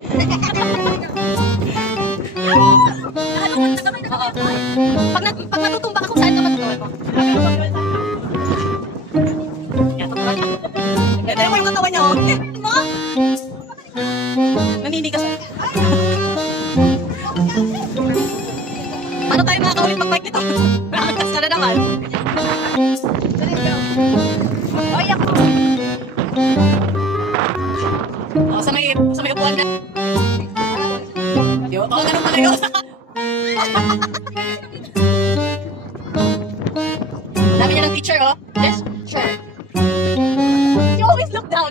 Pag natutumbak ako, saan ka matutulog? Ganda mo yung katawan niya, oh. Mo? Naninigas. Paano tayo makakaulit mag-bike nito? Nakakas ka na naman. Oy, ako. Oh, sa may upuan na. Yo, oh, ganun pala yun. Dami niya ng teacher, oh. Yes, sure. You always look down.